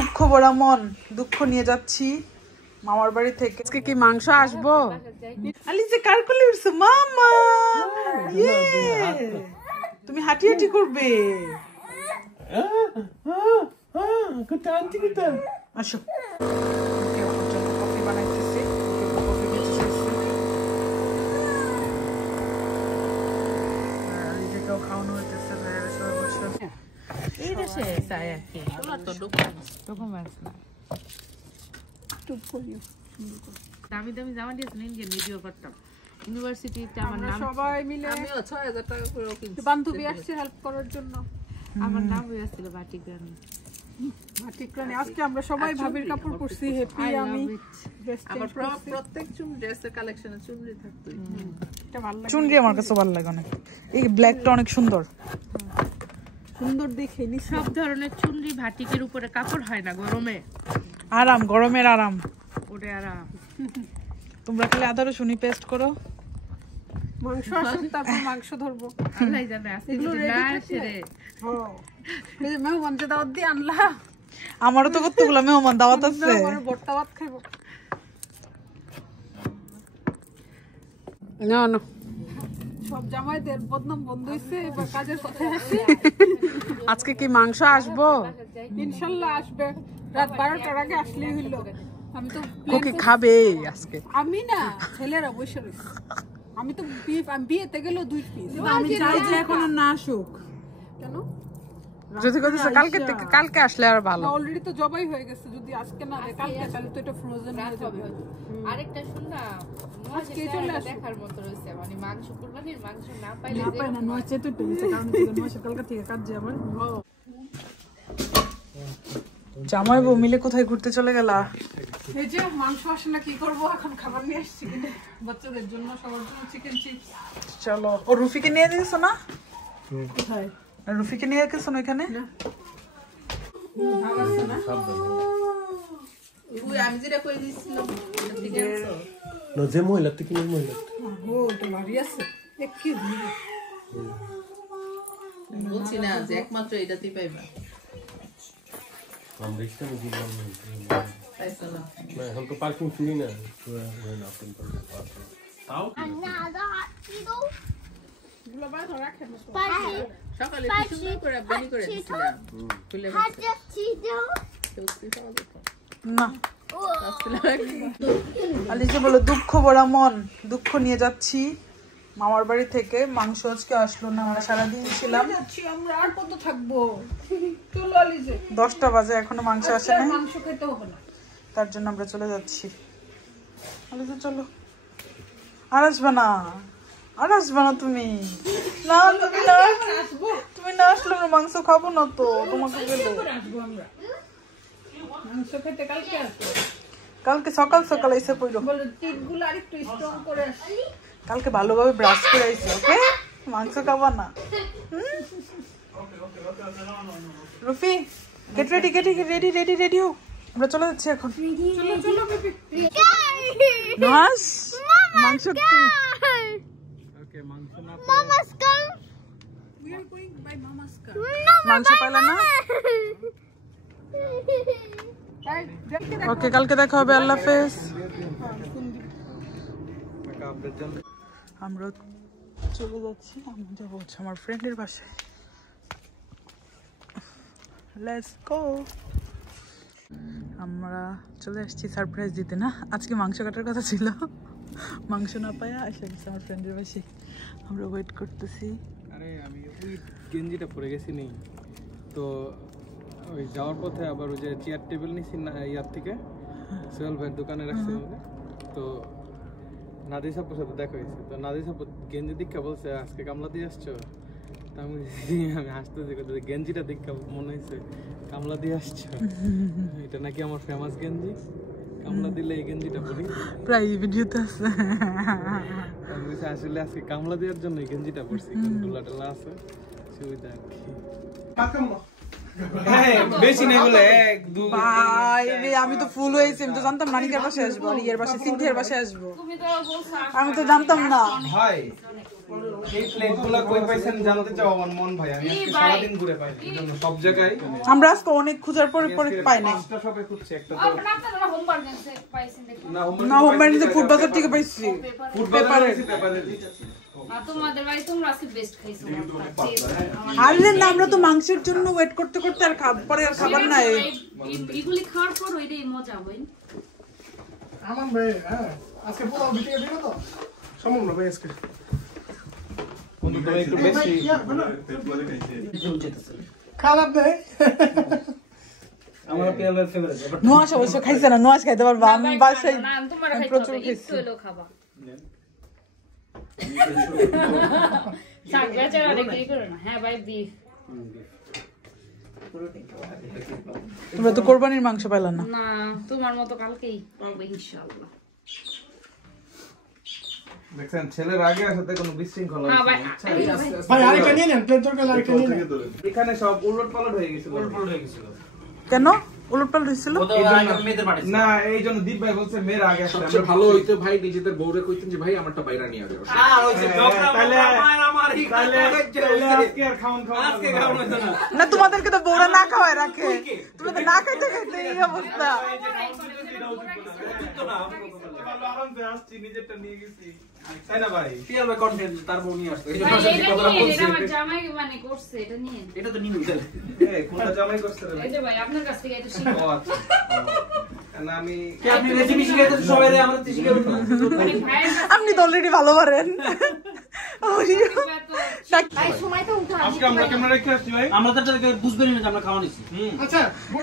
দুঃখ ভরা মন, দুঃখ নিয়ে যাচ্ছি মামার বাড়ি থেকে। আজকে কি মাংস আসবো? আলিজে কার কোলে উঠছো? মামা, তুমি হাঁটি হাঁটি করবে? আসো, কফি বানাইতেছি। খাওয়ানো হইতেছে, ভাইয়েরা সবাই বসে এইটা সে চাই আর কি। ডকুমেন্টস না, দামি দামি জামা দিয়েছেন, ইন্ডিয়ান ভিডিও করতাম ইউনিভার্সিটিতে। আমার নাম সবাই মিলে, আমিও ৬০০০ টাকা করে কিনছি। বান্ধবী আসছে হেল্প করার জন্য, আমার নাম হয়েছিল বাটিক রানী। বাটিক রানী। আজকে আমরা সবাই ভাবির কাপড় পরছি। হ্যাপি আমি আমার প্রত্যেক ড্রেসের কালেকশনে চুনরি থাকতো। এটা ভালো লাগে, চুনরি আমার কাছে ভালো লাগে অনেক। এই ব্ল্যাকটা অনেক সুন্দর সুন্দর দেখে নি। সব ধরনের চুনরি ভাটিকের উপরে কাপড় হয় না, গরমে আরাম, গরমের আরাম, ওরে আরাম। তোমরা খালি আদা রসুন পেস্ট করো, মাংস আসুন তারপর মাংস ধরবো। আল্লাহ জানে আজকে না আসে রে। এই মেহমান যে দাওয়াত দিয়ে আনলা, আমারও তো কতগুলো মেহমান দাওয়াত আছে। আমার বড়টা ভাত খাইবো না না। সব জামাইদের বদনাম বন্ধ হইছে, এবার কাজের কথায় আসি। আজকে কি মাংস আসবো? ইনশাআল্লাহ আসবে, রাত 12টার আগে আসলেই হইল। আমি তো ওকে খাবে আজকে, আমি না, ছেলেরা বসে রইছে। আমি তো আমি বিয়েতে গেল 2 পিস। আমি চাই যে এখনো না আসুক। কেন? যদি কালকে আসলে আর ভালো। অলরেডি তো জবাই হয়ে গেছে, যদি আজকে না দেয় কালকে, তাহলে তো এটা ফ্রোজেন হয়ে যাবে। আরেকটা শুন না, আজকে চলে আসে দেখার মত রইছে, মানে মাংস কুরবানির মাংস না পাইলে যে না নয় চেতে পেয়েছে, কারণ নয় সকালকা থেকে কাজ যে আমার জামাই বউ মিলে কোথায় ঘুরতে চলে গেলা? এই যে মাংস আসে না, কি করবো এখন, খাবার নিয়ে আসছি বাচ্চাদের জন্য, সবার জন্য চিকেন চিপস। চলো, ও রুফিকে নিয়ে দিয়েছো না? কোথায় রুফিকে নিয়ে গেছো না? এখানে আমি যেটা করে দিয়েছিলাম যে মহিলা থেকে মহিলা ভারী আছে, বলছি না যে একমাত্র এটাতেই পাইবা। এখন তো পার্কিং ফ্রি না, সকালে আলিজে বলো দুঃখ ভরা মন, দুঃখ নিয়ে যাচ্ছি মামার বাড়ি থেকে। মাংস আজকে আসলো না, আমরা সারাদিন ছিলাম। আমরা আর কত থাকবো? 10টা বাজে, এখনো মাংস আসে না। মাংস খেতে হবে না, তার জন্য আমরা চলে যাচ্ছি। আলিজে চলো। আর আসবে না, আর আসবে না তুমি। না তুমি না আসলে আমরা মাংস খাবো না তো। তোমাকে গেলে মাংস খেতে কালকে আসবো, কালকে সকাল সকাল এসে পড়ো। টিপগুলো আরেকটু স্ট্রং করে আসি, কালকে ভালোভাবে ব্রাশ করে আইছি। ওকে, মাংস খাবা না। রুফি গেট রেডি, রেডি রেডি হো, আমরা চলে যাচ্ছি এখন। চলো চলো বেবি। নাস মাংস ওকে, মাংস না মামাস কাম, উই আর গোইং বাই মামাস কাম। মাংস পাইলা না? ওকে, কালকে দেখা হবে। আল্লাহ হাফেজ। আমরা চলে যাচ্ছি, আমি যাবো আমার ফ্রেন্ডের বাসায়। Let's go. আমরা চলে আসছি সারপ্রাইজ দিতে। না, আজকে মাংস কাটার কথা ছিল, মাংস না পায়া এসে গেছে আমার ফ্রেন্ডের বাসায়। আমরা ওয়েট করতেছি। আরে আমি ওই গেঞ্জিটা পরে গেছি নেই তো, ওই যাওয়ার পথে আবার ওই যে চেয়ার টেবিল নিছি না ইয়ার থেকে, সোহেল ভাইয়ের দোকানে রাখছি আমাকে। তো নাদিস আপুর সাথে দেখা হয়েছে, তো নাদিস আপু গেঞ্জি দীক্ষা বলছে আজকে কামলা দিয়ে আসছো। তো আমি হাসতেছি, গেঞ্জিটা দীক্ষা মনে হয়েছে কামলা দিয়ে আসছো, এটা নাকি আমার ফেমাস গেঞ্জি, কামলা দিলে এই গেঞ্জিটা পরি প্রায় ভিডিওতে আছে। আমি আসলে আজকে কামলা দেওয়ার জন্য এই গেঞ্জিটা পরছি, ডোলা টোলা আছে সুবিধা আর কি। বেশি নেই বলে 1 2 ভাই রে, আমি তো ফুল হয়েছি। আমি তো জানতাম নানিকার বাসায় আসবো, আর ইয়ের বাসায় সিন্ধিয়ার বাসায় আসবো, আমি তো জানতাম না। ভাই এই প্লেটগুলো কই পাইছেন জানতে চাও আমার মন ভাই। আমি আজকে সারাদিন ঘুরে পাই এজন্য সব জায়গায়। আমরা আজকে অনেক খোঁজার পরে পাই নাই। পাঁচটা শপে খুঁজছি, একটা তো আপনারা হোম বার্গেন্সে পাইছেন দেখুন। না হোম বার্গেন্সে ফুড বাজার থেকে পাইছি। ফুড পেপারে দিচ্ছি। আর তোমাদের বাড়ি তোমরা আজকে বেস্ট খাইছো। আরে না, আমরা তো মাংসের জন্য ওয়েট করতে করতে আর পরে আর খাবার নাই। এগুলি খাওয়ার পর ওইটাই মজা হয়। আমার ভাই আজকে পুরো ভিডিও দিল তো সম্ভব না ভাই আজকে বন্ধু তুমি একটু বেশি খারাপ নেই আমার পেয়ালের ফেভারিট। নোয়াশ অবশ্য খাইছে না, নোয়াশ খাইতে পারবা। আমি বাসায় না তোমরা খাইছো প্রচুর একটু খাইছি। হলো খাবা। শাক বেচারা রেখে করো না। হ্যাঁ ভাই বিফ। তোমরা তো কোরবানির মাংস পাইলা না। না তোমার মতো কালকেই পাবো ইনশাআল্লাহ। দেখছেন ছেলের আগে আসতে কোনো বিশৃঙ্খলা হ্যাঁ ভাই ভাই আরেকটা নিয়ে নেন প্লেট তরকারি আরেকটা নিয়ে নেন এখানে সব উলটপালট হয়ে গেছিল। কেন উলটপালট হয়েছিল? না এই জন্য দীপ ভাই বলছে মেয়ের আগে আসতে। সবচেয়ে ভালো হইতো ভাই নিজেদের বউরে কইতেন যে ভাই আমারটা বাইরা নিয়ে আসো। আজকে আর খাওন না তোমাদেরকে তো বউরা না খাওয়ায় রাখে, তুমি তো না খাইতে খাইতে এই অবস্থা। নিজেরটা নিয়ে গেছি তাই না ভাই? তার বউ নিয়ে আসতো। এটা আমার জামাই মানে করছে এটা নিয়ে। এটা তো নিবি কোনটা জামাই করছে রে ভাই? এই যে ভাই আপনার কাছ থেকে এটা শিখো। ও আচ্ছা। না আমি আপনি রেসিপি শিখাইতেন সবাই রে, আমরা তো শিখাবেন না। মানে ভাইয়ের আপনি তো অলরেডি ভালো পারেন। ভাই সময় তো উঠা। আজকে আমরা ক্যামেরা রেখে আসছি ভাই। আমরা তো বুঝবেন না যে আমরা খাওয়া নিছি। আচ্ছা